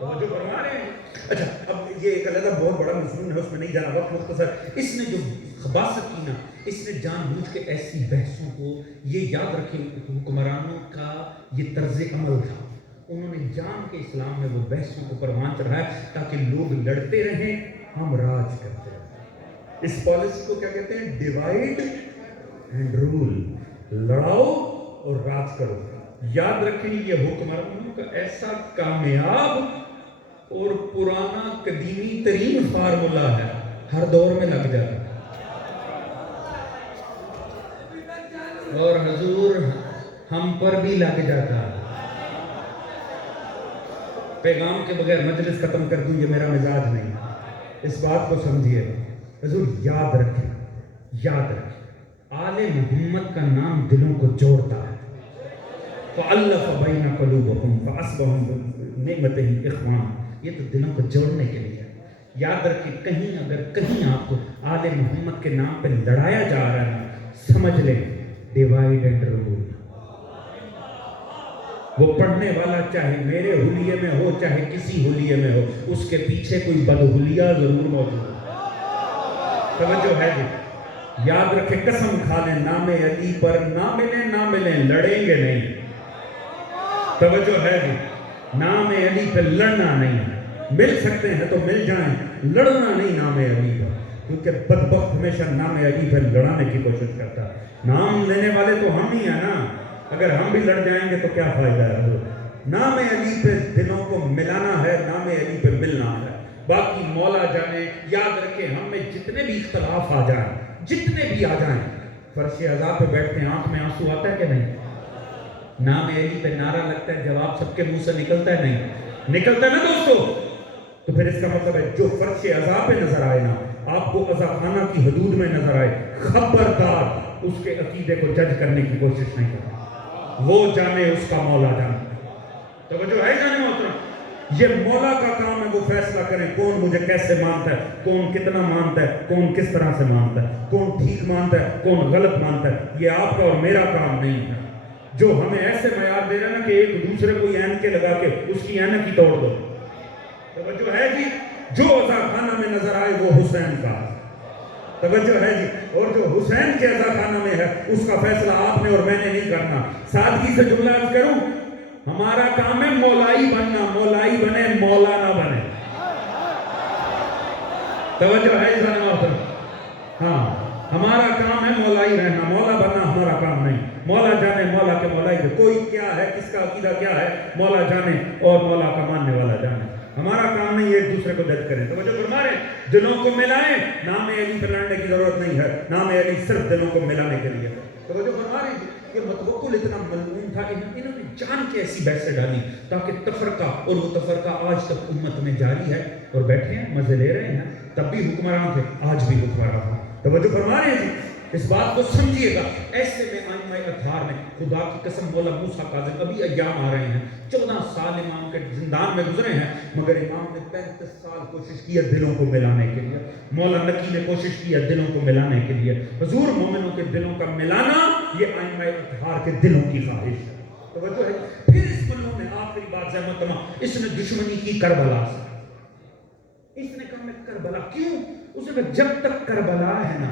توجہ فرما رہے ہیں؟ اچھا، اب یہ ایک علیحدہ بہت بڑا مضمون ہے، اس میں نہیں جانا، وقت مختصر۔ اس نے جو خباثت کی نا، اس نے جان بوجھ کے ایسی بحثوں کو، یہ یاد رکھیں حکمرانوں کا یہ طرز عمل تھا، انہوں نے جان کے اسلام میں وہ بحثوں کو پروان چڑھایا تاکہ لوگ لڑتے رہیں، ہم راج کرتے رہیں۔ اس پالیسی کو کیا کہتے ہیں؟ ڈیوائیڈ اینڈ رول، لڑاؤ اور راج کرو۔ یاد رکھیں یہ حکمرانوں کا ایسا کامیاب اور پرانا قدیمی ترین فارمولا ہے، ہر دور میں لگ جاتا ہے۔ اور حضور ہم پر بھی لگ جاتا ہے۔ پیغام کے بغیر مجلس ختم کر دوں، یہ میرا مزاج نہیں، اس بات کو سمجھیے۔ حضور یاد رکھیں، یاد رکھیں، آل محمد کا نام دلوں کو جوڑتا ہے۔ فَأَلَّفَ بَيْنَ قُلُوبِكُمْ فَأَصْبَحْتُم بِنِعْمَتِهِ إِخْوَانًا، یہ تو دلوں کو جوڑنے کے لیے ہے۔ یاد رکھیں، کہیں اگر کہیں آپ کو آل محمد کے نام پہ لڑایا جا رہا ہے، سمجھ لیں ڈیوائیڈ اینڈ رول۔ وہ پڑھنے والا چاہے میرے حلیے میں ہو چاہے کسی حلیے میں ہو، اس کے پیچھے کوئی بدحلیہ ضرور موجود ہے۔ توجہ ہے جی، یاد رکھیں، قسم کھا لیں نام علی پر نہ ملیں لڑیں گے نہیں۔ توجہ ہے جی، نام علی پہ لڑنا نہیں ہے، مل سکتے ہیں تو مل جائیں، لڑنا نہیں نام علی پر، کیونکہ بدبخت ہمیشہ نام علی پہ لڑانے کی کوشش کرتا ہے۔ نام لینے والے تو ہم ہی ہیں نا، اگر ہم بھی لڑ جائیں گے تو کیا فائدہ ہے حضور؟ نام علی پہ دلوں کو ملانا ہے، نام علی پہ ملنا ہے، باقی مولا جانے۔ یاد رکھیں، ہم میں جتنے بھی اختلاف آ جائیں، جتنے بھی آ جائیں، فرش عذاب پہ بیٹھتے ہیں، آنکھ میں آنسو آتا ہے کہ نہیں؟ نام علی پہ نعرہ لگتا ہے، جواب سب کے منہ سے نکلتا ہے نہیں؟ نکلتا ہے نا دوستو؟ تو پھر اس کا مطلب ہے جو فرش عذاب پہ نظر آئے نا، آپ کو عذاب خانہ کی حدود میں نظر آئے، خبردار اس کے عقیدے کو جج کرنے کی کوشش نہیں کرنا، وہ جانے اس کا مولا جانے۔ توجہ ہے جانے محترم، یہ مولا کا کام ہے، وہ فیصلہ کریں کون مجھے کیسے مانتا ہے، کون کتنا مانتا ہے، کون کس طرح سے مانتا ہے، کون ٹھیک مانتا ہے، کون غلط مانتا ہے۔ یہ آپ کا اور میرا کام نہیں ہے، جو ہمیں ایسے معیار دے رہا ہے نا کہ ایک دوسرے کو اینکیں لگا کے اس کی اینک ہی توڑ دو۔ توجہ ہے جی، جو عذاب خانہ میں نظر آئے وہ حسین کا، توجہ ہے جی، اور جو حسین کے عذاب خانہ میں ہے اس کا فیصلہ آپ نے اور میں نے نہیں کرنا۔ سادگی سے جملہ عرض کروں، ہمارا کام ہے مولائی بننا، مولائی بنے مولا نہ بنے۔ توجہ ہے اس بات، ہاں ہمارا کام ہے مولائی رہنا، مولا بننا ہمارا کام نہیں۔ مولا جانے مولا کے مولائی کے کوئی کیا ہے، کس کا عقیدہ کیا ہے، مولا جانے اور مولا کا ماننے والا جانے۔ ہمارا کام نہیں ایک دوسرے کو جج کریں۔ توجہ فرما رہے ہیں، دلوں کو ملائیں، نام علی پہ لڑنے کی ضرورت نہیں ہے، نام علی صرف دلوں کو ملانے کے لیے۔ توجہ فرما رہے ہیں، یہ متوکل اتنا ملعون تھا، انہوں نے جان کے ایسی بحثیں ڈالی تاکہ تفرقہ، اور وہ تفرقہ آج تک امت میں جاری ہے، اور بیٹھے ہیں مزے لے رہے ہیں، تب بھی حکمران تھے، آج بھی حکمران ہیں۔ توجہ فرما رہے ہیں جی، اس بات کو سمجھیے گا۔ ایسے میں ائمہ اطہار نے، خدا کی قسم مولا موسیٰ کاظم، ابھی ایام آ رہے ہیں، 14 سال امام کے زندان میں گزرے ہیں، مگر امام نے 35 سال کوشش کی ہے دلوں کو ملانے کے لیے۔ مولا نقی نے کوشش کی ہے دلوں کو ملانے کے لیے۔ حضور مومنوں کے دلوں کا ملانا یہ ائمہ اطہار کے دلوں کی خواہش ہے۔ توجہ ہے، پھر اس ملوں نے آخری بات زحمت تمام، اس نے دشمنی کی کربلا سے۔ اس نے کہا میں کربلا کیوں؟ اس نے کہا جب تک کربلا ہے نا،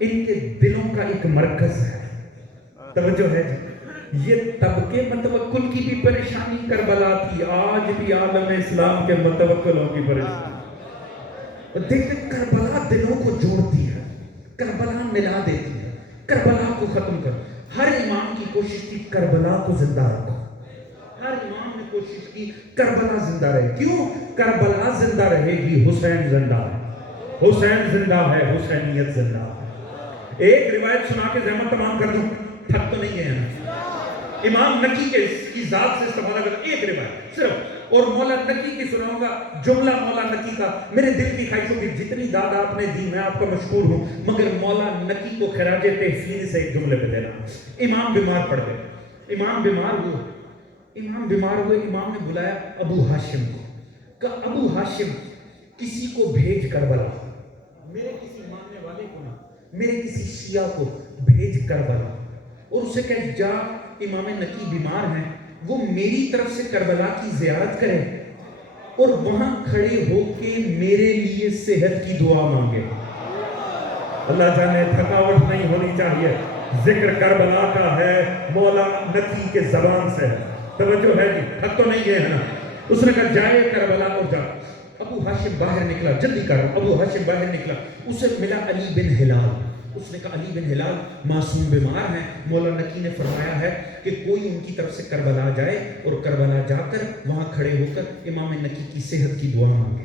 ان کے دلوں کا ایک مرکز ہے۔ توجہ ہے جی، یہ طبقے متوکل کی بھی پریشانی کربلا تھی، آج بھی عالم اسلام کے متوکلوں کی پریشانی۔ دیکھیں کربلا دلوں کو جوڑتی ہے، کربلا ملا دیتی ہے، کربلا کو ختم کر۔ ہر امام کی کوشش کی کربلا کو زندہ رکھو، ہر امام نے کوشش کی کربلا زندہ رہے۔ کیوں؟ کربلا زندہ رہے گی، حسین زندہ ہے، حسین زندہ ہے، حسینیت زندہ ہے۔ ایک روایت سنا کے زحمت تمام کر دوں، تھک تو نہیں گئے ہیں؟ امام نقی کی ذات سے استفادہ کر ایک روایت صرف، اور مولا نقی کی سناؤں گا جملہ مولا نقی کا۔ میرے دل کی خواہش ہوگی جتنی داد آپ نے دی میں آپ کا مشکور ہوں، مگر مولا نقی کو خراج تحسین سے ایک جملے پہ دینا۔ امام بیمار پڑ گئے، امام بیمار ہوئے، امام نے بلایا ابو ہاشم کو، کہا ابو ہاشم کسی کو بھیج کربلا، میرے کسی ماننے والے کو نہ، میرے کسی شیعہ کو بھیج کربلا، اور اسے کہے جا امام نقی بیمار ہیں، وہ میری طرف سے کربلا کی زیارت کرے اور وہاں کھڑے ہو کے میرے لیے صحت کی دعا مانگے۔ اللہ جانے تھکاوٹ نہیں ہونی چاہیے، ذکر کربلا کا ہے، مولا نقی کے زبان سے ہے۔ توجہ ہے جی، تھک تو نہیں گئے ہیں نا؟ اس نے کہا جائے کربلا اور جا۔ ابو ہاشم باہر نکلا، جلدی کر، ابو ہاشم باہر نکلا، اسے ملا علی بن ہلال۔ اس نے کہا علی بن ہلال معصوم بیمار ہیں، مولا نقی نے فرمایا ہے کہ کوئی ان کی طرف سے کربلا جائے اور کربلا جا کر وہاں کھڑے ہو کر امام نقی کی صحت کی دعا مانگے۔